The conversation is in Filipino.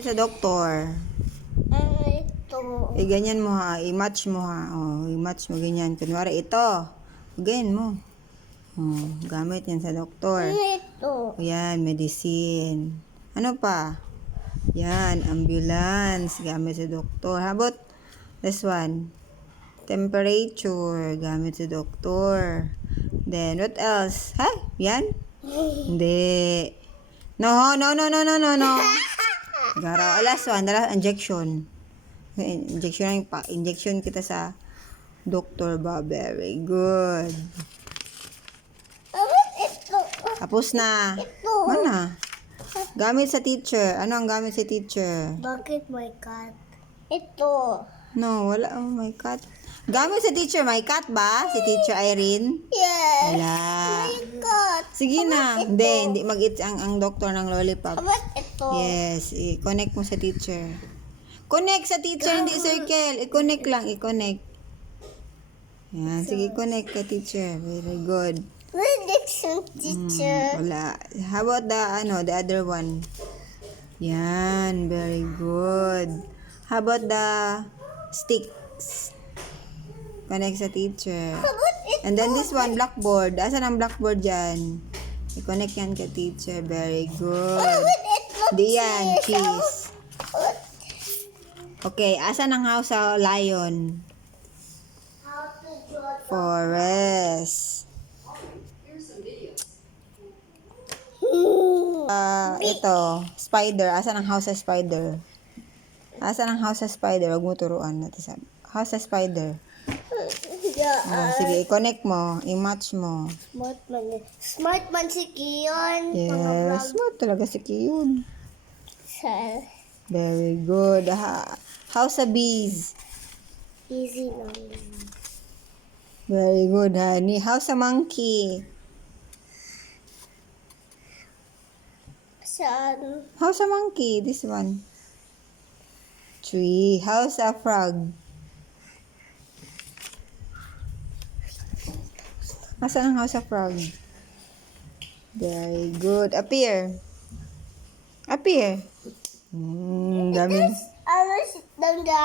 Sa doktor. Ito. Ganyan mo ha. I-match mo ha. I-match mo ganyan. Kunwari ito. Ganyan mo. Gamit yan sa doktor. Ito. Yan, medicine. Ano pa? Yan, ambulance. Gamit sa doktor. How about this one? Temperature. Gamit sa doktor. Then, what else? Ha? Yan? Hindi. No. Garaw. Last one. Injection. Injection kita sa doktor ba? Very good. Ito. Tapos na. Ito. Mana? Gamit sa teacher. Ano ang gamit sa teacher? Bakit may cat? Ito. No, wala. Oh my God. Gamit sa teacher, may cat ba? Si Teacher Irene? Yes. Wala. May cat. Sige na. Hindi mag-eat ang doktor ng lollipop. Bakit ito? Yes, i-connect mo sa teacher. Connect sa teacher, hindi circle. I-connect lang, i-connect. Yan, sige, connect ka teacher. Very good. Prediction teacher. Wala. How about the other one? Yan, very good. How about the sticks? Connect sa teacher. Bakit ito? And then this one, blackboard. Asan ang blackboard dyan? I-connect yan ka teacher. Very good. Bakit ito? Di yan, cheese. Okay, asan ang house sa lion? How to draw. Forest. Ito, spider. Asan ang house sa spider? Asan ang house sa spider? Huwag mo turuan natin sa house sa spider. Sige, i-connect mo. I-match mo. Smart man. Smart man si Kion. Yes, smart talaga si Kiyun. Sa Very good. House sa bees. easy lang. Very good, honey. House sa monkey. Saan? House sa monkey. This one. Tree. House sa frog. Asan ang house sa frog? Very good. Appear. Appear. Dami. Ano si Tanda?